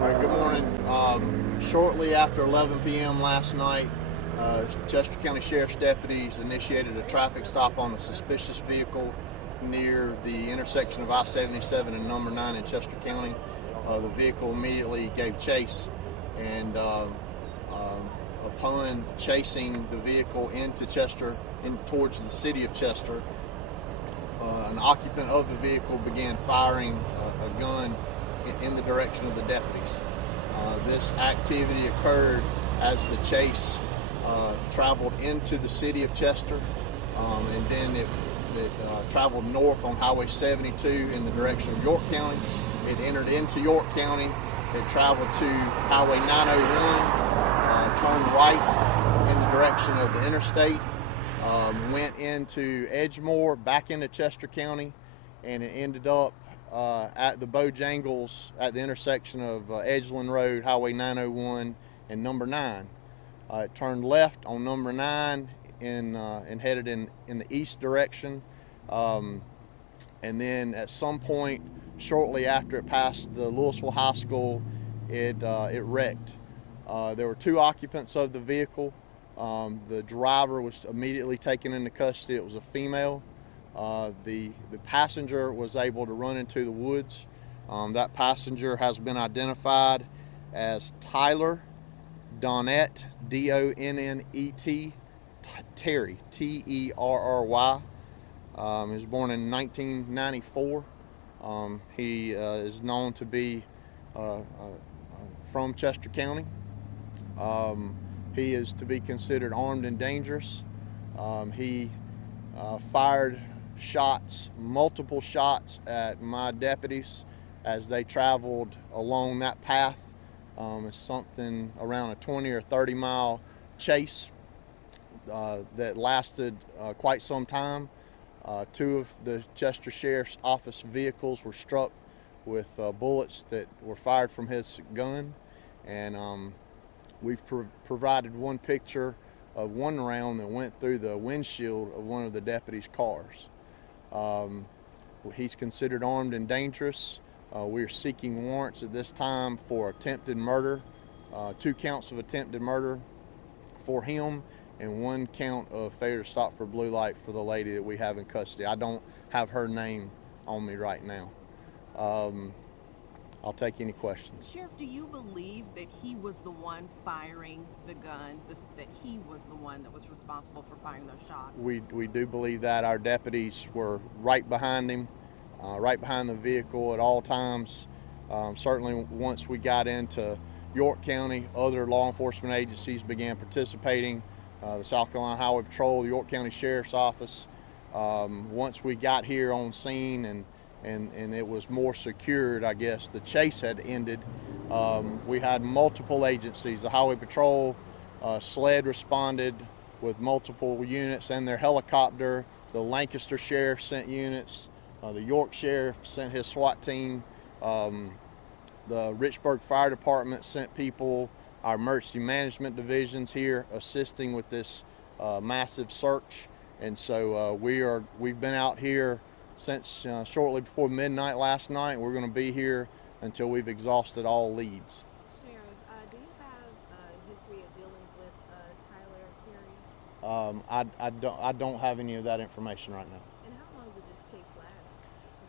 All right, good morning. Shortly after 11 p.m. last night, Chester County Sheriff's deputies initiated a traffic stop on a suspicious vehicle near the intersection of I-77 and number 9 in Chester County. The vehicle immediately gave chase, and upon chasing the vehicle into Chester, towards the city of Chester, an occupant of the vehicle began firing a gun in the direction of the deputies. This activity occurred as the chase traveled into the city of Chester, and then it traveled north on Highway 72 in the direction of York County. It entered into York County. It traveled to Highway 901, turned right in the direction of the interstate, went into Edgemore, back into Chester County, and it ended up at the Bojangles at the intersection of Edgeland Road, Highway 901, and number 9. It turned left on number 9 and headed in the east direction. And then at some point, shortly after it passed the Louisville High School, it wrecked. There were 2 occupants of the vehicle. The driver was immediately taken into custody. It was a female. The passenger was able to run into the woods. That passenger has been identified as Tyler Donnet, D-O-N-N-E-T, Terry, T-E-R-R-Y. He was born in 1994. He is known to be from Chester County. He is to be considered armed and dangerous. He fired multiple shots at my deputies as they traveled along that path. It's something around a 20 or 30 mile chase that lasted quite some time. 2 of the Chester Sheriff's Office vehicles were struck with bullets that were fired from his gun, and we've provided one picture of one round that went through the windshield of one of the deputies' cars. He's considered armed and dangerous. We're seeking warrants at this time for attempted murder, 2 counts of attempted murder for him, and 1 count of failure to stop for blue light for the lady that we have in custody. I don't have her name on me right now. I'll take any questions. Sheriff, do you believe that he was the one firing the gun, that he was the one that was responsible for firing those shots? We do believe that. Our deputies were right behind him, right behind the vehicle at all times. Certainly once we got into York County, other law enforcement agencies began participating. The South Carolina Highway Patrol, the York County Sheriff's Office. Once we got here on scene and it was more secured, I guess, the chase had ended, we had multiple agencies. The Highway Patrol SLED responded with multiple units and their helicopter. The Lancaster Sheriff sent units. The York Sheriff sent his SWAT team. The Richburg Fire Department sent people. Our emergency management division's here assisting with this massive search. And so we've been out here since shortly before midnight last night. We're going to be here until we've exhausted all leads. Sheriff, do you have a history of dealing with Tyler or Terry? I don't have any of that information right now. And how long did this chase last?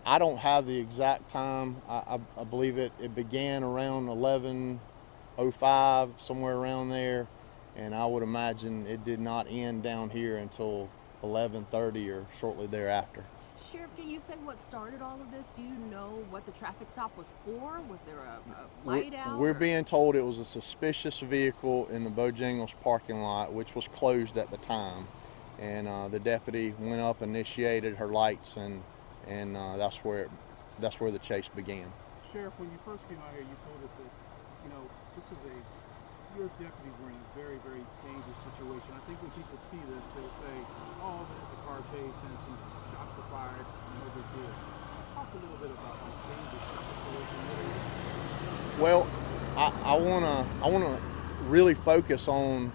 I don't have the exact time. I believe it began around 11:05, somewhere around there, and I would imagine it did not end down here until 11:30 or shortly thereafter. Sheriff, can you say what started all of this? Do you know what the traffic stop was for? Was there a light out? We're being told it was a suspicious vehicle in the Bojangles parking lot, which was closed at the time. And the deputy went up, initiated her lights, and that's where the chase began. Sheriff, when you first came out here, you told us that, your deputies were in a very, very dangerous situation. I think when people see this, they'll say, oh, but it's a car chase and some shots were fired, no big deal. Talk a little bit about how dangerous this situation is. Well, I wanna really focus on,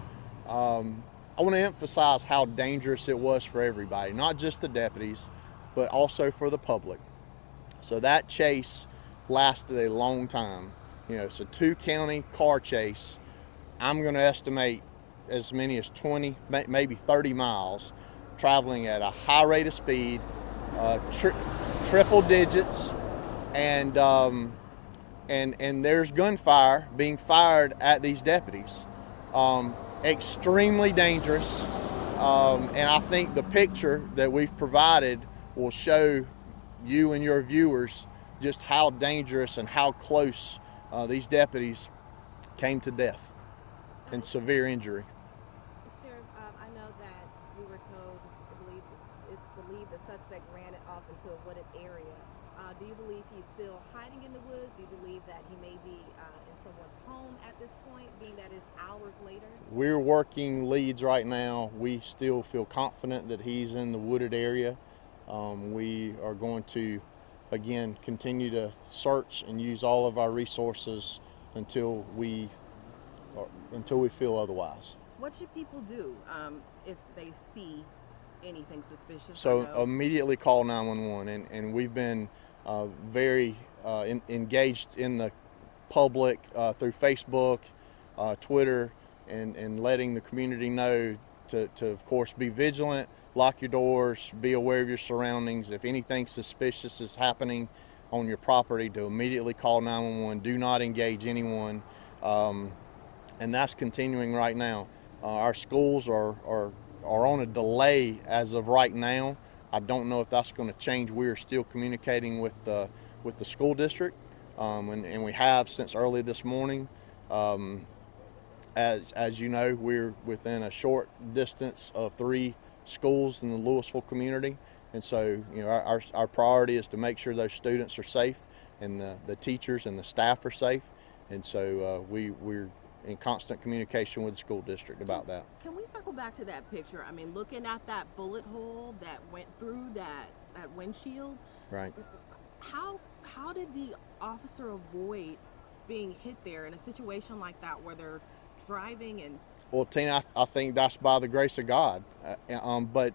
I wanna emphasize how dangerous it was for everybody, not just the deputies, but also for the public. So that chase lasted a long time. You know, it's a 2-county car chase. I'm going to estimate as many as 20, maybe 30 miles, traveling at a high rate of speed, triple digits, and there's gunfire being fired at these deputies. Extremely dangerous, and I think the picture that we've provided will show you and your viewers just how dangerous and how close these deputies came to death and severe injury. Sheriff, I know that we were told, I believe it's believed the suspect ran it off into a wooded area. Do you believe he's still hiding in the woods? Do you believe that he may be in someone's home at this point, being that it's hours later? We're working leads right now. We still feel confident that he's in the wooded area. We are going to, again, continue to search and use all of our resources until we feel otherwise. What should people do if they see anything suspicious? So immediately call 911, and we've been very engaged in the public through Facebook, Twitter, and letting the community know to of course be vigilant, lock your doors, be aware of your surroundings. If anything suspicious is happening on your property, to immediately call 911. Do not engage anyone, and that's continuing right now. Our schools are on a delay as of right now. I don't know if that's going to change. We are still communicating with the school district, and we have since early this morning. As you know, we're within a short distance of 3 schools in the Louisville community, and so you know our priority is to make sure those students are safe and the teachers and the staff are safe, and so we're in constant communication with the school district about that. Can we circle back to that picture? I mean, looking at that bullet hole that went through that windshield, Right. How did the officer avoid being hit there in a situation like that where they're driving and... Well, Tina, I think that's by the grace of God. But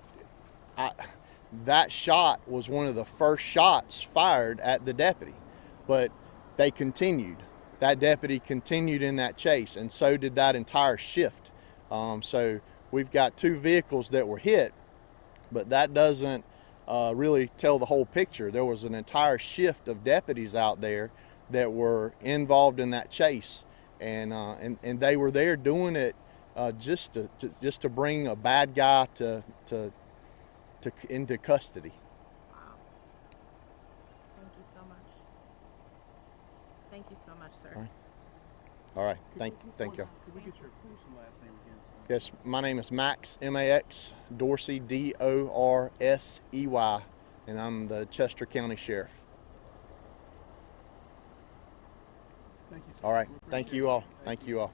that shot was one of the first shots fired at the deputy, but they continued. That deputy continued in that chase, and so did that entire shift. So we've got 2 vehicles that were hit, but that doesn't really tell the whole picture. There was an entire shift of deputies out there that were involved in that chase, and they were there doing it just to bring a bad guy into custody. Wow. Thank you so much. Thank you so much, sir. All right. Thank you. Could we get your first and last name again, sir? Yes, my name is Max, M-A-X, Dorsey, D-O-R-S-E-Y, and I'm the Chester County Sheriff. Thank you, sir. All right. We Thank appreciate you all. it. Thank you all.